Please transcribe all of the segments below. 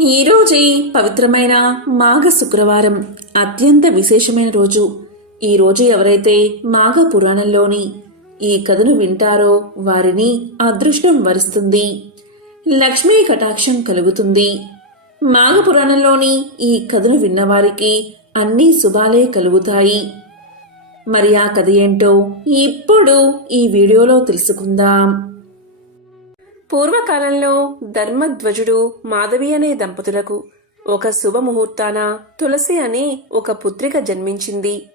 ఈరోజు పవిత్రమైన మాఘ శుక్రవారం అత్యంత విశేషమైన రోజు. ఈ రోజు ఎవరైతే మాఘ పురాణంలోని ఈ కథను వింటారో వారిని అదృష్టం వరిస్తుంది. లక్ష్మీ కటాక్షం కలుగుతుంది. మాఘ పురాణంలోని ఈ కథను విన్నవారికి అన్ని శుభాలే కలుగుతాయి. మరి ఆ కథ ఏంటో ఇప్పుడు ఈ వీడియోలో తెలుసుకుందాం. పూర్వకాలంలో ధర్మధ్వజుడు మాధవి అనే దంపతులకు ఒక శుభముహూర్తాన తులసి అనే ఒక పుత్రిక జన్మించింది.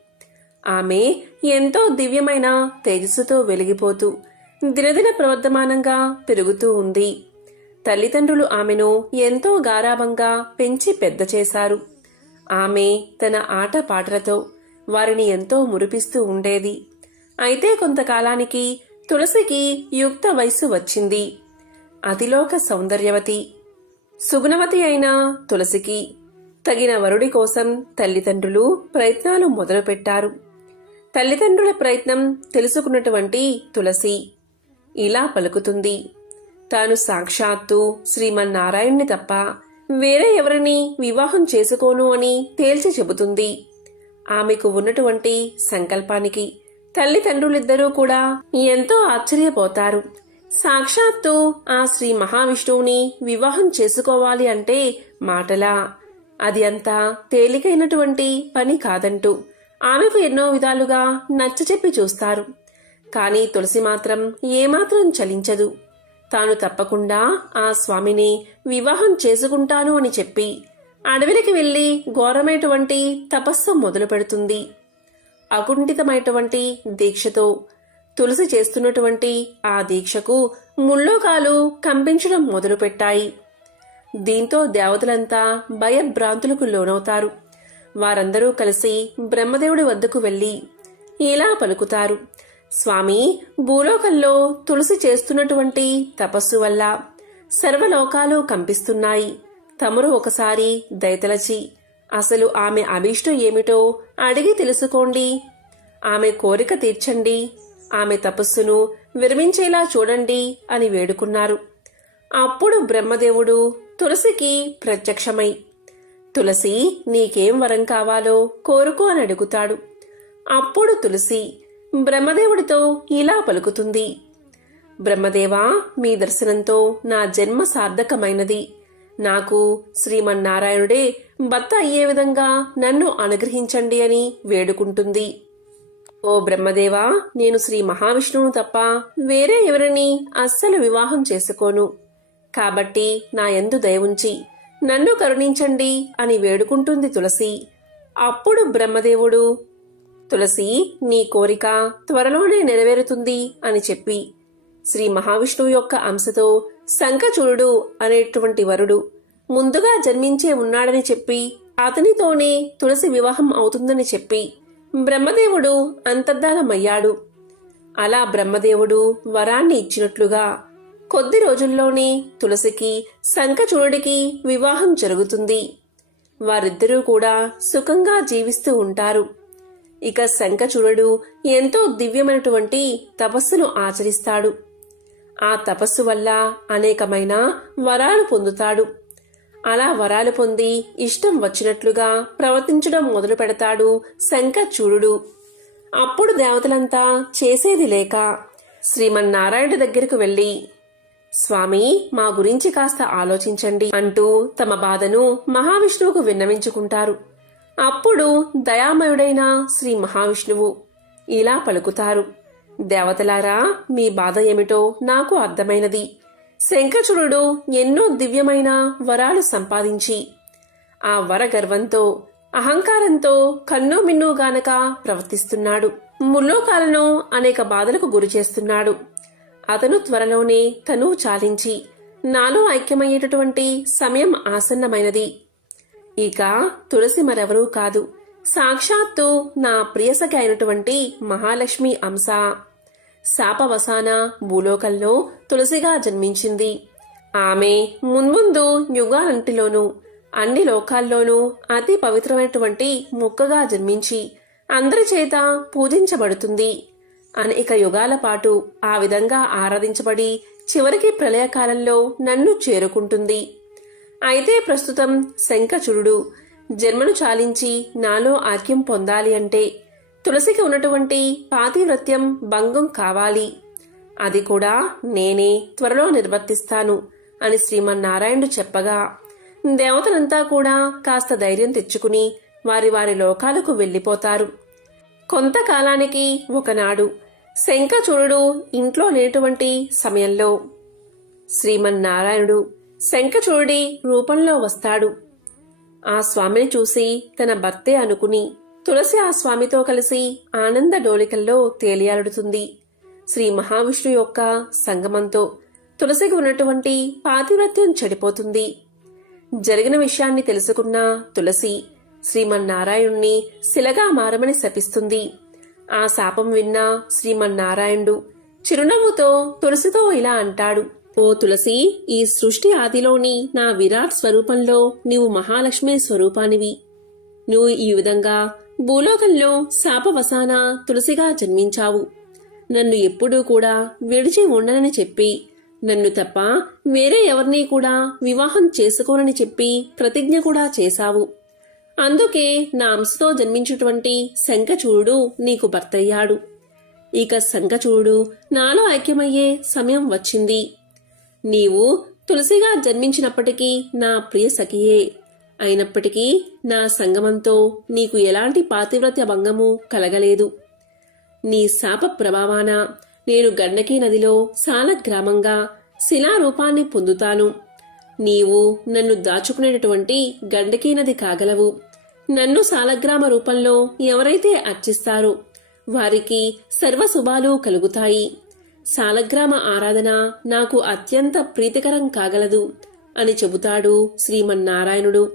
ఆమె ఎంతో దివ్యమైన తేజస్సుతో వెలిగిపోతూ దినదిన ప్రవర్ధమానంగా పెరుగుతూ ఉంది. తల్లిదండ్రులు ఆమెను ఎంతో గారాభంగా పెంచి పెద్ద చేశారు. ఆమె తన ఆట పాటలతో వారిని ఎంతో మురిపిస్తూ ఉండేది. అయితే కొంతకాలానికి తులసికి యుక్త వయస్సు వచ్చింది. అతిలోక సౌందర్యవతి సుగుణవతి అయిన తులసికి తగిన వరుడి కోసం తల్లిదండ్రులు ప్రయత్నాలు మొదలుపెట్టారు. తల్లిదండ్రుల ప్రయత్నం తెలుసుకున్నటువంటి తులసి ఇలా పలుకుతుంది. తాను సాక్షాత్తు శ్రీమన్నారాయణ్ణి తప్ప వేరే ఎవరిని వివాహం చేసుకోను అని తేల్చి చెబుతుంది. ఆమెకు ఉన్నటువంటి సంకల్పానికి తల్లిదండ్రులిద్దరూ కూడా ఎంతో ఆశ్చర్యపోతారు. సాక్షాత్తు ఆ శ్రీ మహావిష్ణువుని వివాహం చేసుకోవాలి అంటే మాటలా? అది అంత తేలికైనటువంటి పని కాదంటూ ఆమెకు ఎన్నో విధాలుగా నచ్చచెప్పి చూస్తారు. కానీ తులసి మాత్రం ఏమాత్రం చలించదు. తాను తప్పకుండా ఆ స్వామిని వివాహం చేసుకుంటాను అని చెప్పి అడవికి వెళ్ళి ఘోరమైనటువంటి తపస్సు మొదలు పెడుతుంది అకుంఠితమైనటువంటి దీక్షతో తులసి చేస్తున్నటువంటి ఆ దీక్షకు ముల్లోకాలు కంపించడం మొదలుపెట్టాయి. దీంతో దేవతలంతా భయభ్రాంతులకు లోనవుతారు. వారందరూ కలిసి బ్రహ్మదేవుడి వద్దకు వెళ్ళి ఇలా పలుకుతారు. స్వామి భూలోకంలో తులసి చేస్తున్నటువంటి తపస్సు వల్ల సర్వలోకాలు కంపిస్తున్నాయి. తమరు ఒకసారి దయతలచి అసలు ఆమె అభీష్టం ఏమిటో అడిగి తెలుసుకోండి. ఆమె కోరిక తీర్చండి. ఆమె తపస్సును విరమించేలా చూడండి అని వేడుకున్నారు. అప్పుడు బ్రహ్మదేవుడు తులసికి ప్రత్యక్షమై తులసి నీకేం వరం కావాలో కోరుకో అని అడుగుతాడు. అప్పుడు తులసి బ్రహ్మదేవుడితో ఇలా పలుకుతుంది. బ్రహ్మదేవా మీ దర్శనంతో నా జన్మ సార్థకమైనది. నాకు శ్రీమన్నారాయణుడే భర్త అయ్యే విధంగా నన్ను అనుగ్రహించండి అని వేడుకుంటుంది. ఓ బ్రహ్మదేవా నేను శ్రీ మహావిష్ణువును తప్ప వేరే ఎవరిని అస్సలు వివాహం చేసుకోను. కాబట్టి నా ఎందు దయవుంచి నన్ను కరుణించండి అని వేడుకుంటుంది తులసి. అప్పుడు బ్రహ్మదేవుడు తులసి నీ కోరిక త్వరలోనే నెరవేరుతుంది అని చెప్పి శ్రీ మహావిష్ణువు యొక్క అంశతో శంఖచూరుడు అనేటువంటి వరుడు ముందుగా జన్మించే ఉన్నాడని చెప్పి అతనితోనే తులసి వివాహం అవుతుందని చెప్పి బ్రహ్మదేవుడు అంతర్ధానమయ్యాడు. అలా బ్రహ్మదేవుడు వరాన్ని ఇచ్చినట్లుగా కొద్ది రోజుల్లోనే తులసికి శంఖచూడుడికి వివాహం జరుగుతుంది. వారిద్దరూ కూడా సుఖంగా జీవిస్తూ ఉంటారు. ఇక శంఖచూరుడు ఎంతో దివ్యమైనటువంటి తపస్సును ఆచరిస్తాడు. ఆ తపస్సు వల్ల అనేకమైన వరాలు పొందుతాడు. అలా వరాలు పొంది ఇష్టం వచ్చినట్లుగా ప్రవర్తించడం మొదలు పెడతాడు శంఖచూడుడు అప్పుడు దేవతలంతా చేసేది లేక శ్రీమన్నారాయణ దగ్గరకు వెళ్ళి స్వామి మా గురించి కాస్త ఆలోచించండి అంటూ తమ బాధను మహావిష్ణువుకు విన్నవించుకుంటారు. అప్పుడు దయామయుడైన శ్రీ మహావిష్ణువు ఇలా పలుకుతారు దేవతలారా మీ బాధ ఏమిటో నాకు అర్థమైనది. శంఖచురుడు ఎన్నో దివ్యమైన వరాలు సంపాదించి ఆ వర గర్వంతో అహంకారంతో కన్నోమిన్నోగానక ప్రవర్తిస్తున్నాడు. ముల్లోకాలను అనేక బాధలకు గురి చేస్తున్నాడు. అతను త్వరలోనే తను చాలించి నాలో ఐక్యమయ్యేటటువంటి సమయం ఆసన్నమైనది. ఇక తులసి మరెవరూ కాదు. సాక్షాత్తు నా ప్రియసఖి అయినటువంటి మహాలక్ష్మి అంశ. శాపవసాన భూలోకంలో తులసిగా జన్మించింది. ఆమె మున్ముందు యుగాలంటిలోనూ అన్ని లోకాల్లోనూ అతి పవిత్రమైనటువంటి మొక్కగా జన్మించి అందరి చేత పూజించబడుతుంది. అనేక యుగాల పాటు ఆ విధంగా ఆరాధించబడి చివరికి ప్రళయకాలంలో నన్ను చేరుకుంటుంది. అయితే ప్రస్తుతం శంఖచురుడు జన్మను చాలించి నాలో ఆక్యం పొందాలి అంటే తులసికి ఉన్నటువంటి పాతివ్రత్యం భంగం కావాలి. అది కూడా నేనే త్వరలో నిర్వర్తిస్తాను అని శ్రీమన్నారాయణుడు చెప్పగా దేవతలంతా కూడా కాస్త ధైర్యం తెచ్చుకుని వారి వారి లోకాలకు వెళ్ళిపోతారు. కొంతకాలానికి ఒకనాడు శంఖచూడుడు ఇంట్లో లేనటువంటి సమయంలో శ్రీమన్నారాయణుడు శంఖచూడి రూపంలో వస్తాడు. ఆ స్వామిని చూసి తన భర్తే అనుకుని తులసి ఆ స్వామితో కలిసి ఆనంద డోలికల్లో తేలియాడుతుంది. శ్రీ మహావిష్ణు యొక్క సంగమంతో తులసికి ఉన్నటువంటి పాతివ్రత్యం చెడిపోతుంది. జరిగిన విషయాన్ని తెలుసుకున్న తులసి శ్రీమన్నారాయణుణ్ణి శిలగా మారమని శపిస్తుంది. ఆ శాపం విన్న శ్రీమన్నారాయణుడు చిరునవ్వుతో తులసితో ఇలా అంటాడు ఓ తులసి ఈ సృష్టి ఆదిలోని నా విరాట్ స్వరూపంలో నీవు మహాలక్ష్మి స్వరూపానివి. నువ్వు ఈ విధంగా భూలోకంలో శాపవసాన తులసిగా జన్మించావు. నన్ను ఎప్పుడూ కూడా విడిచి ఉండనని చెప్పి నన్ను తప్ప వేరే ఎవరినీ కూడా వివాహం చేసుకోనని చెప్పి ప్రతిజ్ఞ కూడా చేశావు. అందుకే నా అంశతో జన్మించినటువంటి శంఖచూడు నీకు భర్తయ్యాడు. ఇక శంఖచూడు నాలో ఐక్యమయ్యే సమయం వచ్చింది. నీవు తులసిగా జన్మించినప్పటికీ నా ప్రియ సఖియే. అయినప్పటికీ నా సంగమంతో నీకు ఎలాంటి పాతివ్రత్య భంగము కలగలేదు. నీ శాప ప్రభావాన నేను గండకీ నదిలో సాలగ్రామంగా శిలారూపాన్ని పొందుతాను. నీవు నన్ను దాచుకునేటటువంటి గండకీ నది కాగలవు. నన్ను సాలగ్రామ రూపంలో ఎవరైతే అర్చిస్తారో వారికి సర్వశుభాలు కలుగుతాయి. సాలగ్రామ ఆరాధన నాకు అత్యంత ప్రీతికరం కాగలదు అని చెబుతాడు శ్రీమన్నారాయణుడు.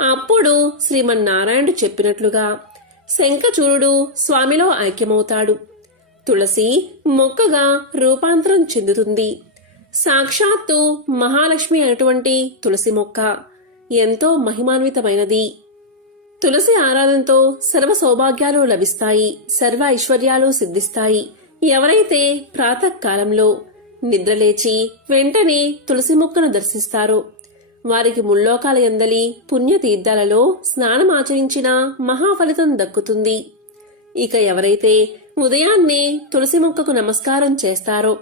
అప్పుడు శ్రీమన్నారాయణుడు చెప్పినట్లుగా శంఖచూరుడు స్వామిలో ఐక్యమవుతాడు. తులసి మొక్కగా రూపాంతరం చెందుతుంది. సాక్షాత్తు మహాలక్ష్మి అయినటువంటి తులసి మొక్క ఎంతో మహిమాన్వితమైనది. తులసి ఆరాధనతో సర్వ సౌభాగ్యాలు లభిస్తాయి సర్వ ఐశ్వర్యాలు సిద్ధిస్తాయి. ఎవరైతే ప్రాతకాలంలో నిద్రలేచి వెంటనే తులసి మొక్కను దర్శిస్తారో వారికి ముల్లోకాల ఎందలి పుణ్యతీర్థాలలో స్నానమాచరించిన మహాఫలితం దక్కుతుంది. ఇక ఎవరైతే ఉదయాన్నే తులసి మొక్కకు నమస్కారం చేస్తారో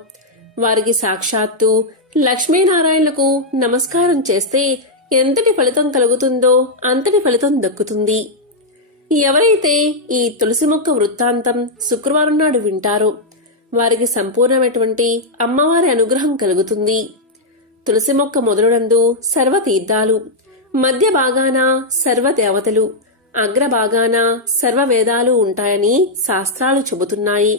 వారికి సాక్షాత్తు లక్ష్మీనారాయణలకు నమస్కారం చేస్తే ఎంతటి ఫలితం కలుగుతుందో అంతటి ఫలితం దక్కుతుంది. ఎవరైతే ఈ తులసి మొక్క వృత్తాంతం శుక్రవారం నాడు వింటారో వారికి సంపూర్ణమైనటువంటి అమ్మవారి అనుగ్రహం కలుగుతుంది. తులసి మొక్క మొదలునందు సర్వతీర్థాలు మధ్య భాగాన సర్వ దేవతలు అగ్రభాగాన సర్వవేదాలు ఉంటాయని శాస్త్రాలు చెబుతున్నాయి.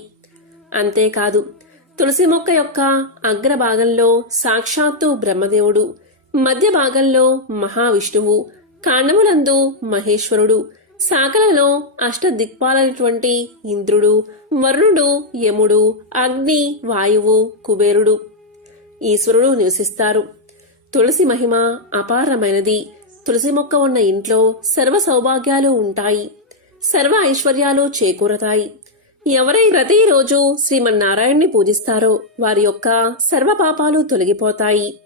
అంతేకాదు తులసి మొక్క యొక్క అగ్రభాగంలో సాక్షాత్తు బ్రహ్మదేవుడు మధ్య భాగంలో మహావిష్ణువు కాండములందు మహేశ్వరుడు సాకలలో అష్టదిక్పాలైనటువంటి ఇంద్రుడు వరుణుడు యముడు అగ్ని వాయువు కుబేరుడు. ఈశ్వరుడు నివసిస్తారు. తులసి మహిమ అపారమైనది. తులసి మొక్క ఉన్న ఇంట్లో సర్వ సౌభాగ్యాలు ఉంటాయి. సర్వ ఐశ్వర్యాలు చేకూరతాయి. ఎవరై ప్రతిరోజు శ్రీమన్నారాయణ్ణి పూజిస్తారో వారి యొక్క సర్వ పాపాలు తొలగిపోతాయి.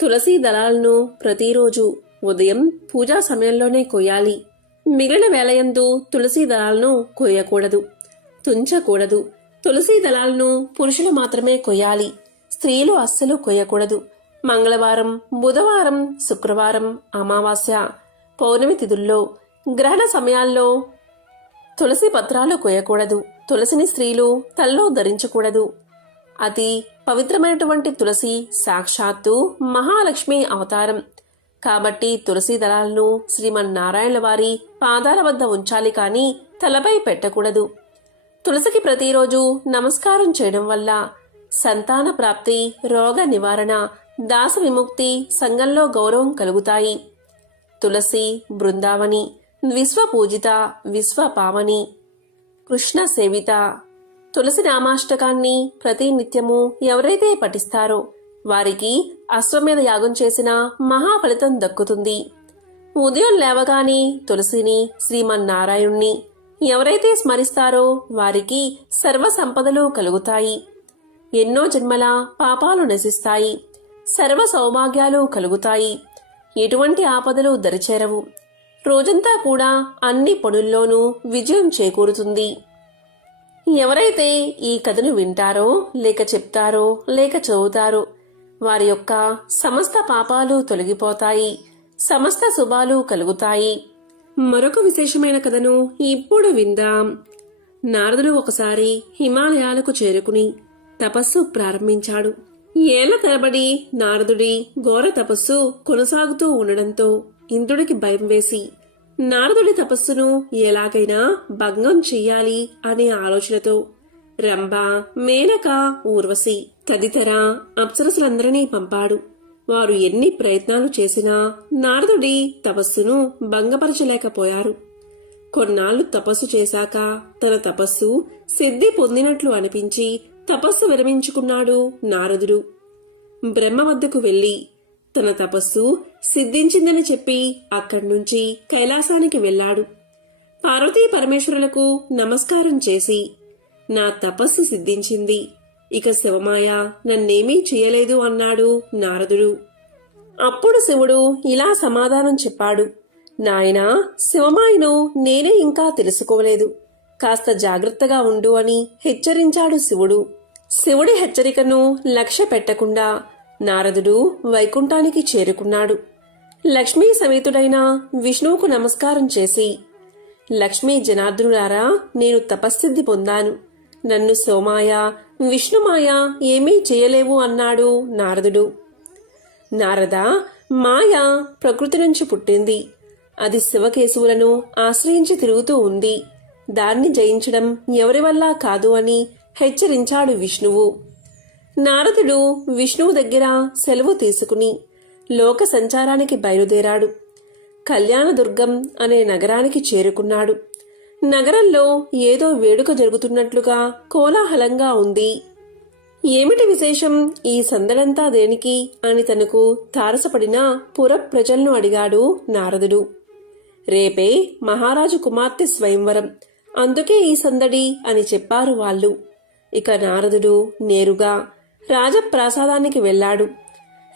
తులసి దళాలను ప్రతిరోజు ఉదయం పూజా సమయంలోనే కొయ్యాలి. మిగిలిన వేలయందు తులసి దళాలను కొయ్యకూడదు. తుంచకూడదు. తులసి దళాలను పురుషులు మాత్రమే కొయ్యాలి. స్త్రీలు అస్సలు కొయ్యకూడదు. మంగళవారం బుధవారం శుక్రవారం అమావాస్య పౌర్ణమి తిథుల్లో గ్రహణ సమయాల్లో తులసి పత్రాలు కొయ్యకూడదు. తులసిని స్త్రీలు తల్లో ధరించకూడదు. అతి పవిత్రమైనటువంటి తులసి సాక్షాత్తు మహాలక్ష్మి అవతారం. కాబట్టి తులసి దళాలను శ్రీమన్నారాయణ వారి పాదాల వద్ద ఉంచాలి కానీ తలపై పెట్టకూడదు. తులసికి ప్రతిరోజు నమస్కారం చేయడం వల్ల సంతాన ప్రాప్తి రోగ నివారణ దాస విముక్తి సంఘంలో గౌరవం కలుగుతాయి. తులసి బృందావని విశ్వపూజిత విశ్వపావని. విశ్వ కృష్ణ సేవిత. తులసి నామాష్టకాన్ని ప్రతి నిత్యము ఎవరైతే పఠిస్తారో వారికి అశ్వమేధ యాగం చేసిన మహాఫలితం దక్కుతుంది. ఉదయం లేవగానే తులసిని శ్రీమన్నారాయణ్ణి ఎవరైతే స్మరిస్తారో వారికి సర్వ సంపదలు కలుగుతాయి. ఎన్నో జన్మల పాపాలు నశిస్తాయి. సర్వ సౌభాగ్యాలు కలుగుతాయి. ఎటువంటి ఆపదలు దరిచేరవు. రోజంతా కూడా అన్ని పనుల్లోనూ విజయం చేకూరుతుంది. ఎవరైతే ఈ కథను వింటారో లేక చెప్తారో లేక చదువుతారో వారి యొక్క సమస్త పాపాలు తొలగిపోతాయి. సమస్త శుభాలు కలుగుతాయి. మరొక విశేషమైన కథను ఇప్పుడు విందాం. నారదుడు ఒకసారి హిమాలయాలకు చేరుకుని తపస్సు ప్రారంభించాడు. ఏళ్ళ తరబడి నారదుడి ఘోర తపస్సు కొనసాగుతూ ఉండడంతో ఇంద్రుడికి భయం వేసి నారదుడి తపస్సును ఎలాగైనా భంగం చెయ్యాలి అనే ఆలోచనతో రంభ మేనక ఊర్వశి తదితర అప్సరసులందరినీ పంపాడు. వారు ఎన్ని ప్రయత్నాలు చేసినా నారదుడి తపస్సును భంగపరచలేకపోయారు. కొన్నాళ్ళు తపస్సు చేశాక తన తపస్సు సిద్ధి పొందినట్లు అనిపించి తపస్సు విరమించుకున్నాడు నారదుడు. బ్రహ్మ వద్దకు వెళ్ళి తన తపస్సు సిద్ధించిందని చెప్పి అక్కడి నుంచి కైలాసానికి వెళ్ళాడు. పార్వతీ పరమేశ్వరులకు నమస్కారం చేసి నా తపస్సు సిద్ధించింది. ఇక శివమాయ నన్నేమీ చేయలేదు అన్నాడు నారదుడు. అప్పుడు శివుడు ఇలా సమాధానం చెప్పాడు. నాయనా శివమాయను నేనే ఇంకా తెలుసుకోలేదు. కాస్త జాగ్రత్తగా ఉండు అని హెచ్చరించాడు శివుడు. శివుడి హెచ్చరికను లక్ష్య పెట్టకుండా నారదుడు వైకుంఠానికి చేరుకున్నాడు. లక్ష్మీ సమేతుడైన విష్ణువుకు నమస్కారం చేసి లక్ష్మీ జనార్దనులారా నేను తపస్సిద్ధి పొందాను. నన్ను సోమాయ విష్ణుమాయ ఏమీ చేయలేవు అన్నాడు నారదుడు. నారద మాయ ప్రకృతి నుంచి పుట్టింది. అది శివకేశవులను ఆశ్రయించి తిరుగుతూ ఉంది. దాన్ని జయించడం ఎవరి వల్ల కాదు అని హెచ్చరించాడు విష్ణువు. నారదుడు విష్ణువు దగ్గర సెలవు తీసుకుని లోక సంచారానికి బయలుదేరాడు. కళ్యాణదుర్గం అనే నగరానికి చేరుకున్నాడు. నగరంలో ఏదో వేడుక జరుగుతున్నట్లుగా కోలాహలంగా ఉంది. ఏమిటి విశేషం? ఈ సందడంతా దేనికి? అని తనకు తారసపడిన పుర ప్రజలను అడిగాడు నారదుడు. రేపే మహారాజు కుమార్తె స్వయంవరం. అందుకే ఈ సందడి అని చెప్పారు వాళ్ళు. ఇక నారదుడు నేరుగా రాజప్రాసాదానికి వెళ్ళాడు.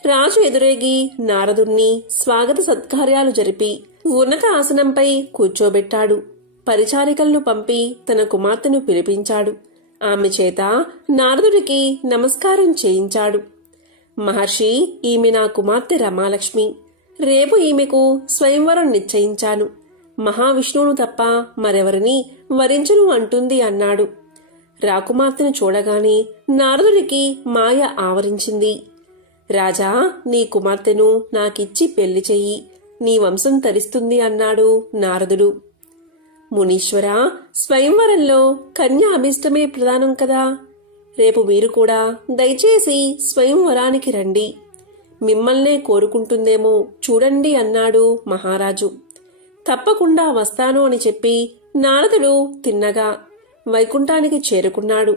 రాజు ఎదురేగి నారదుణ్ణి స్వాగత సత్కార్యాలు జరిపి ఉన్నత ఆసనంపై కూర్చోబెట్టాడు. పరిచారికలను పంపి తన కుమార్తెను పిలిపించాడు. ఆమె చేత నారదుడికి నమస్కారం చేయించాడు. మహర్షి ఈమె నా కుమార్తె రమాలక్ష్మి. రేపు ఈమెకు స్వయంవరం నిశ్చయించాను. మహావిష్ణువును తప్ప మరెవరిని వరించును అంటుంది అన్నాడు. రాకుమార్తెను చూడగానే నారదుడికి మాయ ఆవరించింది. రాజా నీ కుమార్తెను నాకిచ్చి పెళ్ళి చెయ్యి. నీ వంశం తరిస్తుంది అన్నాడు నారదుడు. మునీశ్వర స్వయంవరంలో కన్యా అభిష్టమే ప్రధానం కదా. రేపు మీరు కూడా దయచేసి స్వయంవరానికి రండి. మిమ్మల్నే కోరుకుంటుందేమో చూడండి అన్నాడు మహారాజు. తప్పకుండా వస్తాను అని చెప్పి నారదుడు తిన్నగా వైకుంఠానికి చేరుకున్నాడు.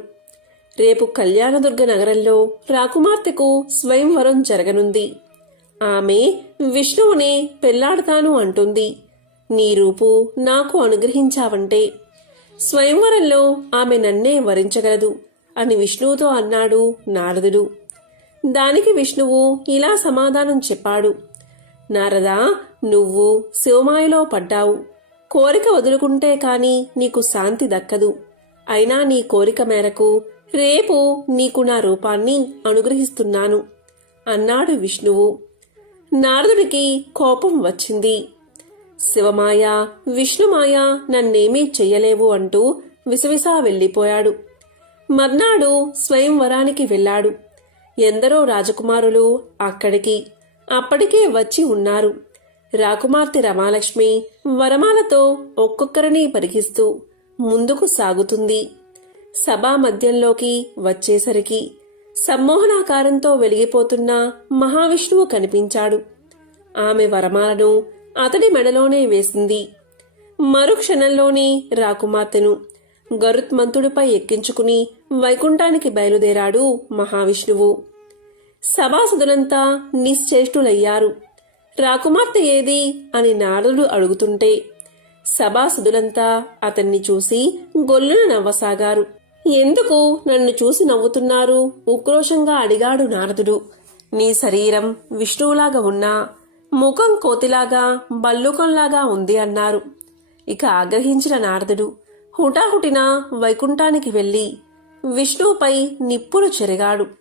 రేపు కళ్యాణదుర్గ నగరంలో రాకుమార్తెకు స్వయంవరం జరగనుంది. ఆమె విష్ణువునే పెళ్ళాడతాను అంటుంది. నీ రూపు నాకు అనుగ్రహించావంటే. స్వయంవరంలో ఆమె నన్నే వరించగలదు అని విష్ణువుతో అన్నాడు నారదుడు. దానికి విష్ణువు ఇలా సమాధానం చెప్పాడు. నారదా నువ్వు శివమాయలో పడ్డావు. కోరిక వదులుకుంటే కాని నీకు శాంతి దక్కదు. అయినా నీ కోరిక మేరకు రేపు నీకు నా రూపాన్ని అనుగ్రహిస్తున్నాను అన్నాడు విష్ణువు. నారదుడికి కోపం వచ్చింది. శివమాయ విష్ణుమాయ నన్నేమీ చెయ్యలేవు అంటూ విసవిసా వెళ్ళిపోయాడు. మర్నాడు స్వయంవరానికి వెళ్ళాడు. ఎందరో రాజకుమారులు అక్కడికి అప్పటికే వచ్చి ఉన్నారు. రాకుమార్తె రమాలక్ష్మి వరమాలతో ఒక్కొక్కరిని పరిగిస్తూ ముందుకు సాగుతుంది. సభా మధ్యంలోకి వచ్చేసరికి సమ్మోహనాకారంతో వెలిగిపోతున్న మహావిష్ణువు కనిపించాడు. ఆమె వరమాలను అతడి మెడలోనే వేసింది. మరుక్షణంలోనే రాకుమార్తెను గరుత్మంతుడిపై ఎక్కించుకుని వైకుంఠానికి బయలుదేరాడు మహావిష్ణువు. సభాసదులంతా నిశ్చేష్టులయ్యారు. రాకుమార్తె ఏది? అని నారదుడు అడుగుతుంటే సభాసదులంతా అతన్ని చూసి గొల్లున నవ్వసాగారు. ఎందుకు నన్ను చూసి నవ్వుతున్నారు? ఉక్రోషంగా అడిగాడు నారదుడు. నీ శరీరం విష్ణువులాగా ఉన్నా ముఖం కోతిలాగా బల్లుకంలాగా ఉంది అన్నారు. ఇక ఆగ్రహించిన నారదుడు హుటాహుటిన వైకుంఠానికి వెళ్ళి విష్ణువుపై నిప్పులు చెరిగాడు.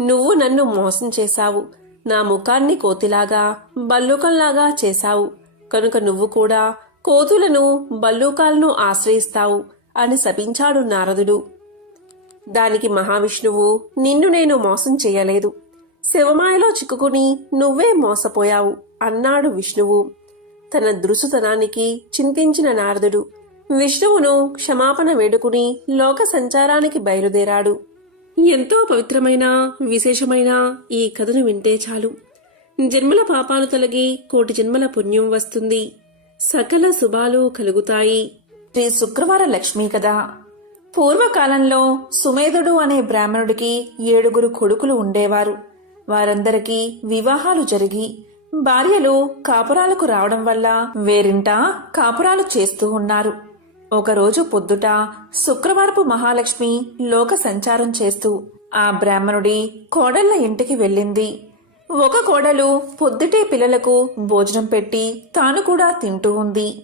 నువ్వు నన్ను మోసం చేశావు. నా ముఖాన్ని కోతిలాగా బల్లూకంలాగా చేశావు. కనుక నువ్వు కూడా కోతులను బల్లూకాలను ఆశ్రయిస్తావు అని శపించాడు నారదుడు. దానికి మహావిష్ణువు నిన్ను నేను మోసం చేయలేదు. శివమాయలో చిక్కుకుని నువ్వే మోసపోయావు అన్నాడు విష్ణువు. తన దృసుతనానికి చింతించిన నారదుడు విష్ణువును క్షమాపణ వేడుకుని లోక సంచారానికి బయలుదేరాడు. ఎంతో పవిత్రమైన విశేషమైన ఈ కథను వింటే చాలు. జన్మల పాపాలు తొలగి కోటి జన్మల పుణ్యం వస్తుంది. సకల శుభాలు కలుగుతాయి. శ్రీ శుక్రవార లక్ష్మీ కథ. పూర్వకాలంలో సుమేధుడు అనే బ్రాహ్మణుడికి ఏడుగురు కొడుకులు ఉండేవారు. వారందరికీ వివాహాలు జరిగి భార్యలు కాపురాలకు రావడం వల్ల వేరింట కాపురాలు చేస్తూ ఉన్నారు. ఒకరోజు పొద్దుట శుక్రవారపు మహాలక్ష్మి లోక సంచారం చేస్తూ ఆ బ్రాహ్మణుడి కోడళ్ళ ఇంటికి వెళ్ళింది. ఒక కోడలు పొద్దుటే పిల్లలకు భోజనం పెట్టి తాను కూడా తింటూ ఉంది.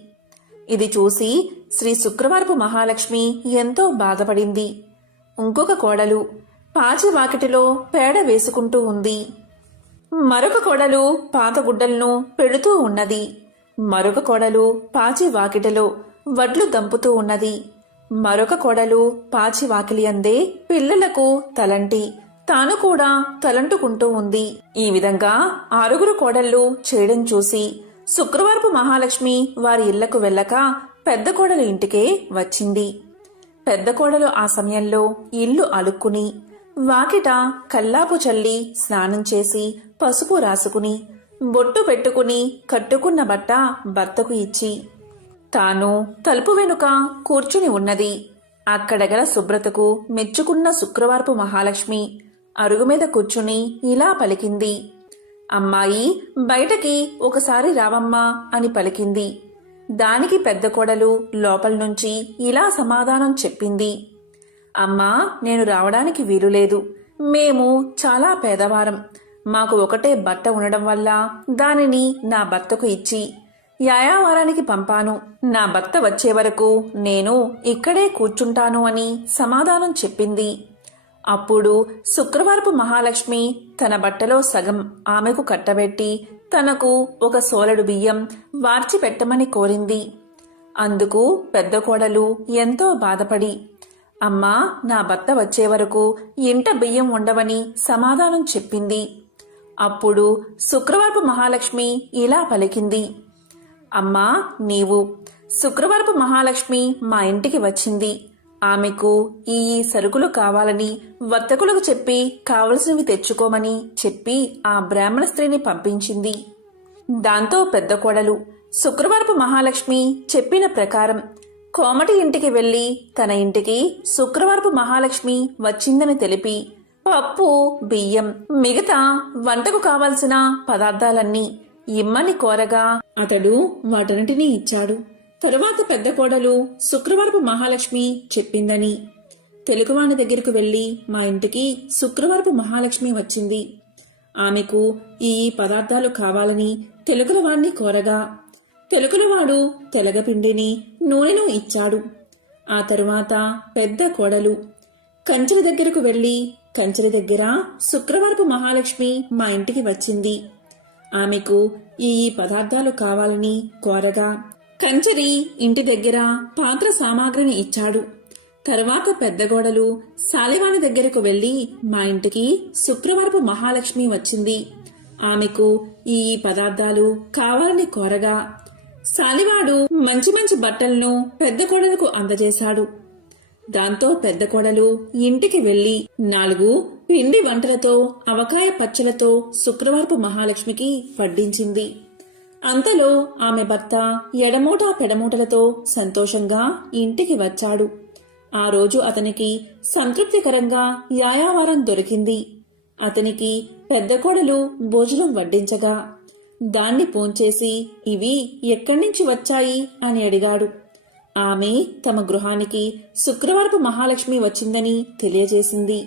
ఇది చూసి శ్రీ శుక్రవారపు మహాలక్ష్మి ఎంతో బాధపడింది. ఇంకొక కోడలు పాచి వాకిటిలో పేడ వేసుకుంటూ ఉంది. మరొక కోడలు పాత గుడ్డలను పెడుతూ ఉన్నది. మరొక కోడలు పాచి వాకిటలో వడ్లు దంపుతూ ఉన్నది. మరొక కోడలు పాచి వాకిలి అందే పిల్లలకు తలంటి. తాను కూడా తలంటుకుంటూ ఉంది. ఈ విధంగా ఆరుగురు కోడళ్ళు చేయడం చూసి శుక్రవారపు మహాలక్ష్మి వారి ఇళ్ళకు వెళ్ళక పెద్ద కోడలు ఇంటికే వచ్చింది. పెద్ద కోడలు ఆ సమయంలో ఇల్లు అలుక్కుని వాకిట కల్లాపు చల్లి స్నానం చేసి పసుపు రాసుకుని బొట్టు పెట్టుకుని కట్టుకున్న బట్ట భర్తకు ఇచ్చి తాను తలుపు వెనుక కూర్చుని ఉన్నది. అక్కడగల శుభ్రతకు మెచ్చుకున్న శుక్రవారపు మహాలక్ష్మి అరుగు మీద కూర్చుని ఇలా పలికింది. అమ్మాయి బయటకి ఒకసారి రావమ్మా అని పలికింది. దానికి పెద్ద కోడలు లోపల నుంచి ఇలా సమాధానం చెప్పింది. అమ్మా నేను రావడానికి వీలులేదు మేము చాలా పేదవారం. మాకు ఒకటే బట్ట ఉండడం వల్ల దానిని నా భర్తకు ఇచ్చి యాయావారానికి పంపాను. నా భర్త వచ్చే వరకు నేను ఇక్కడే కూర్చుంటాను అని సమాధానం చెప్పింది. అప్పుడు శుక్రవారపు మహాలక్ష్మి తన బట్టలో సగం ఆమెకు కట్టబెట్టి తనకు ఒక సోలడు బియ్యం వార్చి పెట్టమని కోరింది. అందుకు పెద్ద కోడలు ఎంతో బాధపడి అమ్మా నా భర్త వచ్చే వరకు ఇంట బియ్యం ఉండవని సమాధానం చెప్పింది. అప్పుడు శుక్రవారపు మహాలక్ష్మి ఇలా పలికింది. అమ్మా నీవు. శుక్రవారపు మహాలక్ష్మి మా ఇంటికి వచ్చింది. ఆమెకు ఈ ఈ సరుకులు కావాలని వర్తకులకు చెప్పి కావలసినవి తెచ్చుకోమని చెప్పి ఆ బ్రాహ్మణ స్త్రీని పంపించింది. దాంతో పెద్ద కోడలు శుక్రవారపు మహాలక్ష్మి చెప్పిన ప్రకారం కోమటి ఇంటికి వెళ్ళి తన ఇంటికి శుక్రవారపు మహాలక్ష్మి వచ్చిందని తెలిపి పప్పు బియ్యం మిగతా వంటకు కావలసిన పదార్థాలన్నీ ఇమ్మని కోరగా అతడు వాటన్నిటినీ ఇచ్చాడు. తరువాత పెద్ద కోడలు శుక్రవారపు మహాలక్ష్మి చెప్పిందని. తెలుగువాణి దగ్గరకు వెళ్ళి మా ఇంటికి శుక్రవారపు మహాలక్ష్మి వచ్చింది. ఆమెకు ఈ పదార్థాలు కావాలని తెలుగులవాణ్ణి కోరగా తెలుగులవాడు తెలగపిండిని నూనెను ఇచ్చాడు. ఆ తరువాత పెద్ద కోడలు కంచెల దగ్గరకు వెళ్ళి కంచెల దగ్గర శుక్రవారపు మహాలక్ష్మి మా ఇంటికి వచ్చింది. ఆమెకు ఈ పదార్థాలు కావాలని కోరగా కంచరి ఇంటి దగ్గర పాత్ర సామాగ్రిని ఇచ్చాడు. తర్వాత పెద్ద గోడలు సాలివాణి దగ్గరకు వెళ్ళి మా ఇంటికి శుక్రవారపు మహాలక్ష్మి వచ్చింది. ఆమెకు ఈ ఈ పదార్థాలు కావాలని కోరగా సాలివాడు మంచి మంచి బట్టలను పెద్ద కోడలకు అందజేశాడు. దాంతో పెద్ద కోడలు ఇంటికి వెళ్ళి నాలుగు పిండి వంటలతో అవకాయ పచ్చలతో శుక్రవారపు మహాలక్ష్మికి వడ్డించింది. అంతలో ఆమె భర్త ఎడమూట పెడమూటలతో సంతోషంగా ఇంటికి వచ్చాడు. ఆ రోజు అతనికి సంతృప్తికరంగా యాయావారం దొరికింది. అతనికి పెద్ద కోడలు భోజనం వడ్డించగా దాన్ని పోంచేసి ఇవి ఎక్కడి నుంచి వచ్చాయి? అని అడిగాడు. ఆమె తమ గృహానికి శుక్రవారపు మహాలక్ష్మి వచ్చిందని తెలియజేసింది.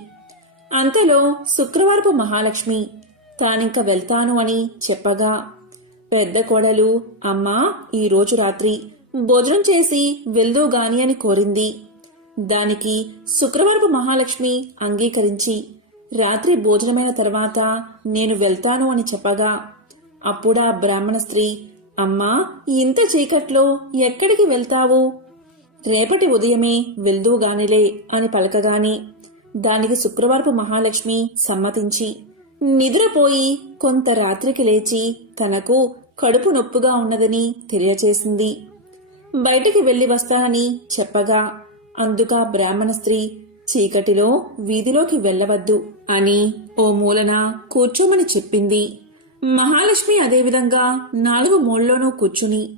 అంతలో శుక్రవారపు మహాలక్ష్మి తానింక వెళ్తాను అని చెప్పగా పెద్ద కోడలు అమ్మా ఈరోజు రాత్రి భోజనం చేసి వెళ్దు గాని అని కోరింది. దానికి శుక్రవారపు మహాలక్ష్మి అంగీకరించి రాత్రి భోజనమైన తర్వాత నేను వెళ్తాను అని చెప్పగా అప్పుడా బ్రాహ్మణ స్త్రీ అమ్మా ఇంత చీకట్లో ఎక్కడికి వెళ్తావు? రేపటి ఉదయమే వెళ్దువుగానిలే అని పలకగాని దానికి శుక్రవారపు మహాలక్ష్మి సమ్మతించి నిద్రపోయి కొంత రాత్రికి లేచి తనకు కడుపు నొప్పుగా ఉన్నదని తెలియచేసింది. బయటికి వెళ్ళి వస్తానని చెప్పగా అందుక బ్రాహ్మణ స్త్రీ చీకటిలో వీధిలోకి వెళ్ళవద్దు అని ఓ మూలన కూర్చోమని చెప్పింది. మహాలక్ష్మి అదేవిధంగా నాలుగు మూలలోనూ కూర్చుని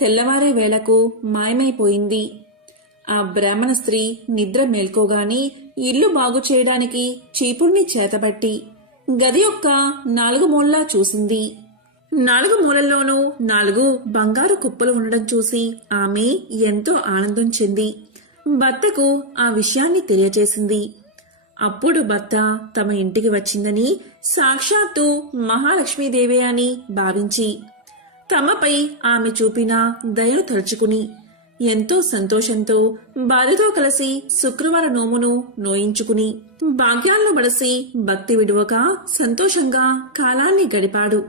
తెల్లవారే వేళకు మాయమైపోయింది. ఆ బ్రాహ్మణ స్త్రీ నిద్ర మేల్కోగాని ఇల్లు బాగు చేయడానికి చీపుణ్ణి చేతబట్టి గది యొక్క నాలుగు మూలలా చూసింది. నాలుగు మూలల్లోనూ నాలుగు బంగారు కుప్పలు ఉండడం చూసి ఆమె ఎంతో ఆనందం చెంది భర్తకు ఆ విషయాన్ని తెలియజేసింది. అప్పుడు భర్త తమ ఇంటికి వచ్చిందని సాక్షాత్తు మహాలక్ష్మీదేవే అని భావించి తమపై ఆమె చూపిన దయను తలుచుకుని ఎంతో సంతోషంతో బాధతో కలిసి శుక్రవార నోమును నోయించుకుని భాగ్యాలను బడసి భక్తి విడువక సంతోషంగా కాలాన్ని గడిపాడు.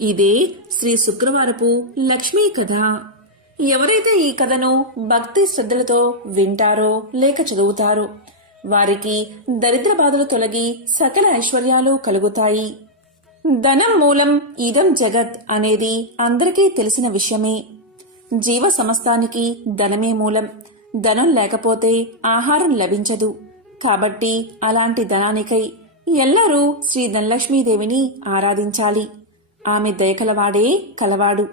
ఇదే శ్రీ శుక్రవారపు లక్ష్మీ కథ. ఎవరైతే ఈ కథను భక్తి శ్రద్ధలతో వింటారో లేక చదువుతారో వారికి దరిద్ర బాధలు తొలగి సకల ఐశ్వర్యాలు కలుగుతాయి. ధనం మూలం ఇదం జగత్ అనేది అందరికీ తెలిసిన విషయమే. జీవ సమస్తానికి ధనమే మూలం. ధనం లేకపోతే ఆహారం లభించదు. కాబట్టి అలాంటి ధనానికై ఎల్లరూ శ్రీ ధనలక్ష్మీదేవిని ఆరాధించాలి. ఆమె దయకలవాడే కలవాడు.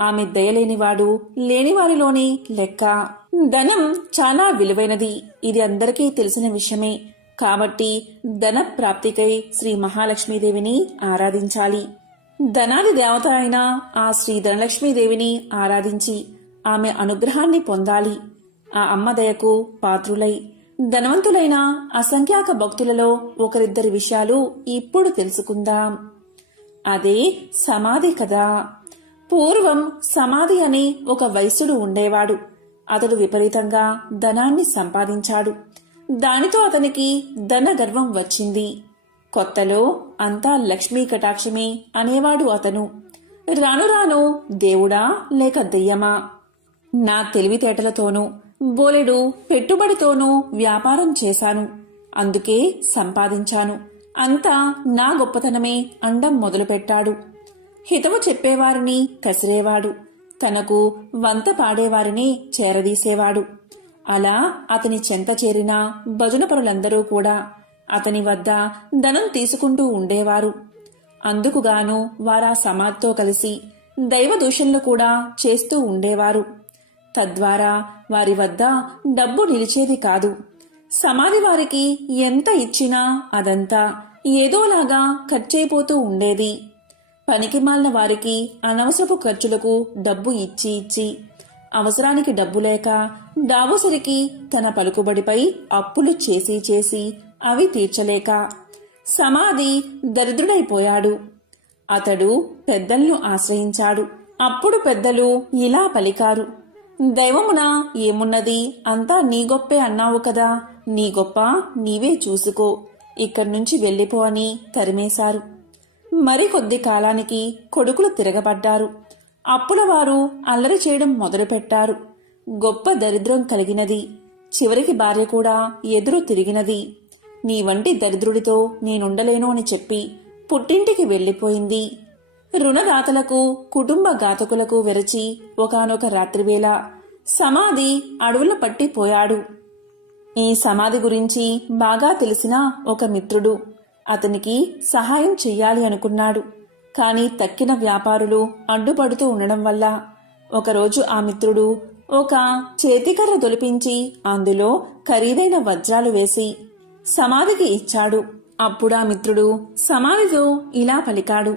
ఆమె దయలేనివాడు లేనివారిలోని లెక్క. ధనం చాలా విలువైనది. ఇది అందరికీ తెలిసిన విషయమే. కాబట్టి ధన ప్రాప్తికై శ్రీ మహాలక్ష్మీదేవిని ఆరాధించాలి. ధనాది దేవత అయిన ఆ శ్రీ ధనలక్ష్మీదేవిని ఆరాధించి ఆమె అనుగ్రహాన్ని పొందాలి. ఆ అమ్మ దయకు పాత్రులై. ధనవంతులైన అసంఖ్యాక భక్తులలో ఒకరిద్దరి విషయాలు ఇప్పుడు తెలుసుకుందాం. అదే సమాధి కదా పూర్వం సమాధి అనే ఒక వైశ్యుడు ఉండేవాడు. అతడు విపరీతంగా ధనాన్ని సంపాదించాడు. దానితో అతనికి ధన గర్వం వచ్చింది. కొత్తలో అంతా లక్ష్మీ కటాక్షమే అనేవాడు అతను. రాను రాను దేవుడా లేక దెయ్యమా? నా తెలివితేటలతోనూ బోలెడు పెట్టుబడితోనూ వ్యాపారం చేశాను. అందుకే సంపాదించాను. అంతా నా గొప్పతనమే అండం మొదలుపెట్టాడు. హితవు చెప్పేవారిని కసిరేవాడు. తనకు వంత పాడేవారిని చేరదీసేవాడు. అలా అతని చెంత చేరిన భజనపరులందరూ కూడా అతని వద్ద ధనం తీసుకుంటూ ఉండేవారు. అందుకుగాను వారా సమాధ్తో కలిసి దైవ దూషణలు కూడా చేస్తూ ఉండేవారు. తద్వారా వారి వద్ద డబ్బు నిలిచేది కాదు. సమాధి వారికి ఎంత ఇచ్చినా అదంతా ఏదోలాగా ఖర్చయిపోతూ ఉండేది. పనికిమాలిన వారికి అనవసరపు ఖర్చులకు డబ్బు ఇచ్చి ఇచ్చి అవసరానికి డబ్బు లేక దావసరికి తన పలుకుబడిపై అప్పులు చేసి చేసి అవి తీర్చలేక సమాధి దరిద్రుడైపోయాడు. అతడు పెద్దలను ఆశ్రయించాడు. అప్పుడు పెద్దలు ఇలా పలికారు. దైవమున ఏమున్నది? అంతా నీ గొప్పే అన్నావు కదా. నీ గొప్ప నీవే చూసుకో. ఇక్కడి నుంచి వెళ్ళిపో అని తరిమేశారు. మరికొద్ది కాలానికి కొడుకులు తిరగబడ్డారు. అప్పుల వారు అల్లరి చేయడం మొదలుపెట్టారు. గొప్ప దరిద్రం కలిగినది. చివరికి భార్య కూడా ఎదురు తిరిగినది. నీ వంటి దరిద్రుడితో నేనుండలేను అని చెప్పి పుట్టింటికి వెళ్ళిపోయింది. రుణదాతలకు కుటుంబ ఘాతకులకు వెరచి ఒకనొక రాత్రివేళ సమాధి అడవుల పట్టిపోయాడు ఈ సమాధి గురించి బాగా తెలిసిన ఒక మిత్రుడు అతనికి సహాయం చెయ్యాలి అనుకున్నాడు. కానీ తక్కిన వ్యాపారులు అడ్డుపడుతూ ఉండడం వల్ల ఒకరోజు ఆ మిత్రుడు ఒక చేతికర్ర దొలిపించి అందులో ఖరీదైన వజ్రాలు వేసి సమాధికి ఇచ్చాడు. అప్పుడా మిత్రుడు సమాధితో ఇలా పలికాడు.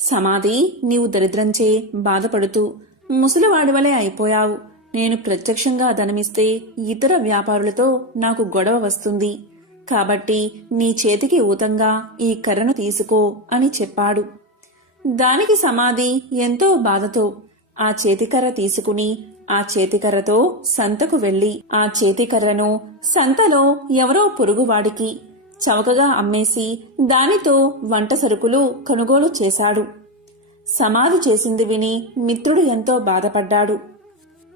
సమాధి నీవు దరిద్రంచే బాధపడుతూ ముసలివాడివలే అయిపోయావు. నేను ప్రత్యక్షంగా ధనమిస్తే ఇతర వ్యాపారులతో నాకు గొడవ వస్తుంది. కాబట్టి నీ చేతికి ఊతంగా ఈ కర్రను తీసుకో అని చెప్పాడు. దానికి సమాధి ఎంతో బాధతో ఆ చేతికర్ర తీసుకుని ఆ చేతికర్రతో సంతకు వెళ్ళి ఆ చేతికర్రను సంతలో ఎవరో పొరుగువాడికి చవకగా అమ్మేసి దానితో వంట సరుకులు కొనుగోలు చేశాడు. సమాధి చేసింది విని మిత్రుడు ఎంతో బాధపడ్డాడు.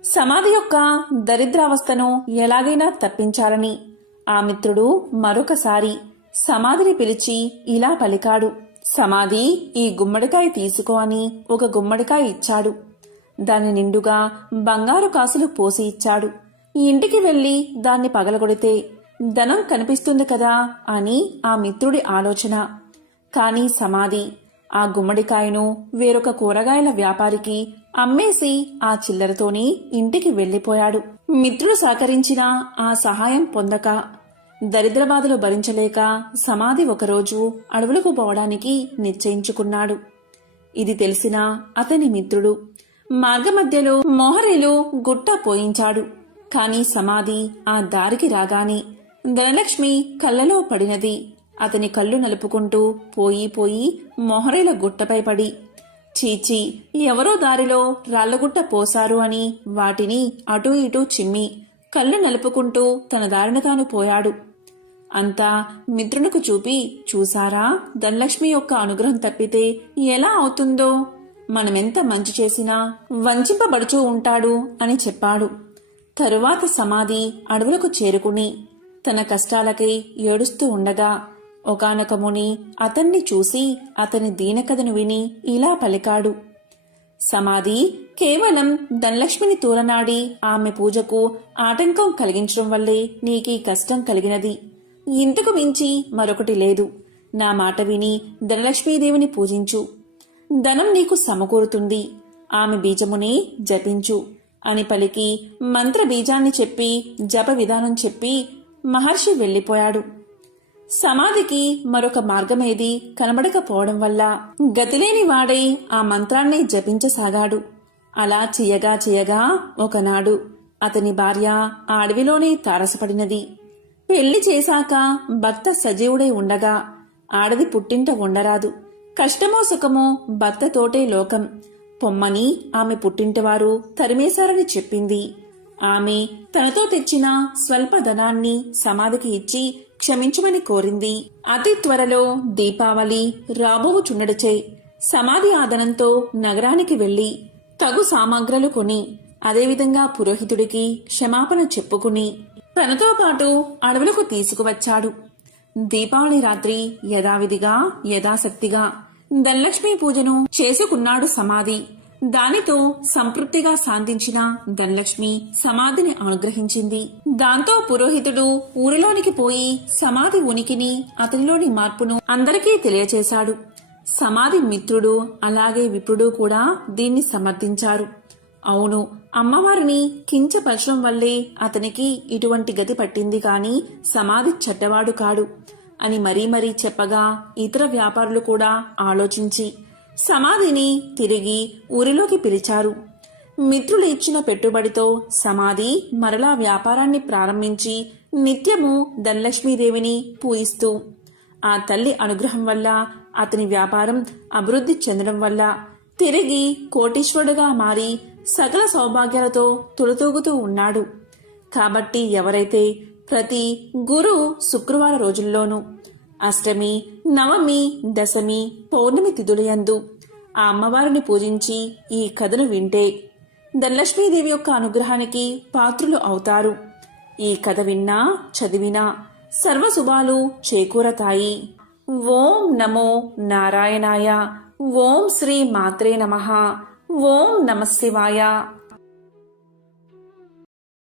సమాధి యొక్క దరిద్రావస్థను ఎలాగైనా తప్పించాలని ఆ మిత్రుడు మరొకసారి సమాధిని పిలిచి ఇలా పలికాడు. సమాధి ఈ గుమ్మడికాయ తీసుకో అని ఒక గుమ్మడికాయ ఇచ్చాడు. దాని నిండుగా బంగారు కాసులు పోసి ఇచ్చాడు. ఇంటికి వెళ్ళి దాన్ని పగలగొడితే ధనం కనిపిస్తుంది కదా అని ఆ మిత్రుడి ఆలోచన. కాని సమాధి ఆ గుమ్మడికాయను వేరొక కూరగాయల వ్యాపారికి అమ్మేసి ఆ చిల్లరతోని ఇంటికి వెళ్ళిపోయాడు మిత్రుడు సహకరించిన ఆ సహాయం పొందక దరిద్రబాధలు భరించలేక సమాధి ఒకరోజు అడవులకు పోవడానికి నిశ్చయించుకున్నాడు. ఇది తెలిసిన అతని మిత్రుడు. మార్గమధ్యలో మొహరేలో గుట్ట పోయించాడు. కాని సమాధి ఆ దారికి రాగానే ధనలక్ష్మి కళ్ళలో పడినది. అతని కళ్ళు నలుపుకుంటూ పోయి పోయి మొహరేల గుట్టపై పడి చీచి ఎవరో దారిలో రాళ్ళగుట్ట పోసారు అని వాటిని అటూ ఇటూ చిమ్మి కళ్ళు నలుపుకుంటూ తన దారిన తాను పోయాడు. అంతా మిత్రునికి చూపి చూసారా ధనలక్ష్మి యొక్క అనుగ్రహం తప్పితే ఎలా అవుతుందో? మనమెంత మంచి చేసినా వంచింపబడుచూ ఉంటాడు అని చెప్పాడు. తరువాత సమాధి అడవులకు చేరుకుని తన కష్టాలకై ఏడుస్తూ ఉండగా ఒకానొక ముని అతన్ని చూసి అతని దీనకథను విని ఇలా పలికాడు. సమాధి కేవలం ధనలక్ష్మిని తూలనాడి ఆమె పూజకు ఆటంకం కలిగించడం వల్లే నీకీ కష్టం కలిగినది. ఇంతకు మించి మరొకటి లేదు. నా మాట విని ధనలక్ష్మీదేవిని పూజించు. ధనం నీకు సమకూరుతుంది. ఆమె బీజముని జపించు. అని పలికి మంత్ర బీజాన్ని చెప్పి జప విధానం చెప్పి మహర్షి వెళ్ళిపోయాడు. సమాధికి మరొక మార్గమేది కనబడకపోవడం వల్ల గతిలేని వాడై ఆ మంత్రాన్ని జపించసాగాడు. అలా చేయగా చేయగా ఒకనాడు అతని భార్య ఆ అడవిలోనే తారసపడినది. పెళ్ళి చేశాక భర్త సజీవుడై ఉండగా ఆడది పుట్టింట ఉండరాదు. కష్టమో సుఖమో భర్త తోటే లోకం. పొమ్మని ఆమె పుట్టింటివారు తరిమేశారని చెప్పింది. ఆమె తనతో తెచ్చిన స్వల్ప ధనాన్ని సమాధికి ఇచ్చి క్షమించమని కోరింది. అతి త్వరలో దీపావళి రాబోవు రాబోవుచుండడచే సమాధి ఆదనంతో నగరానికి వెళ్ళి తగు సామాగ్రలు కొని అదేవిధంగా పురోహితుడికి క్షమాపణ చెప్పుకుని తనతో పాటు అడవులకు తీసుకువచ్చాడు. దీపావళి రాత్రి యథావిధిగా యథాశక్తిగా ధనలక్ష్మి పూజను చేసుకున్నాడు సమాధి. దానితో సంతృప్తిగా శాంతించిన ధనలక్ష్మి సమాధిని అనుగ్రహించింది. దాంతో పురోహితుడు ఊరిలోనికి పోయి సమాధి ఉనికిని అతనిలోని మార్పును అందరికీ తెలియచేశాడు. సమాధి మిత్రుడు అలాగే విప్రుడు కూడా దీన్ని సమర్థించారు. అవును అమ్మవారిని కించపరచడం వల్లే అతనికి ఇటువంటి గతి పట్టింది కాని సమాధి చెడ్డవాడు కాడు. అని మరీ మరీ చెప్పగా ఇతర వ్యాపారులు కూడా ఆలోచించి సమాధిని తిరిగి ఊరిలోకి పిలిచారు. మిత్రులు ఇచ్చిన పెట్టుబడితో సమాధి మరలా వ్యాపారాన్ని ప్రారంభించి నిత్యము ధనలక్ష్మీదేవిని పూయిస్తూ ఆ తల్లి అనుగ్రహం వల్ల అతని వ్యాపారం అభివృద్ధి చెందడం వల్ల తిరిగి కోటీశ్వరుడుగా మారి సకల సౌభాగ్యాలతో తులతూగుతూ ఉన్నాడు. కాబట్టి ఎవరైతే ప్రతి గురు శుక్రవార రోజుల్లోనూ అష్టమి నవమి దశమి పౌర్ణమి తిథులయందు ఆ అమ్మవారిని పూజించి ఈ కథను వింటే ధనలక్ష్మీదేవి యొక్క అనుగ్రహానికి పాత్రులు అవుతారు. ఈ కథ విన్నా చదివినా సర్వశుభాలు చేకూరతాయి. ఓం నమో నారాయణాయ. ఓం శ్రీ మాత్రే నమ. ఓం నమశివాయ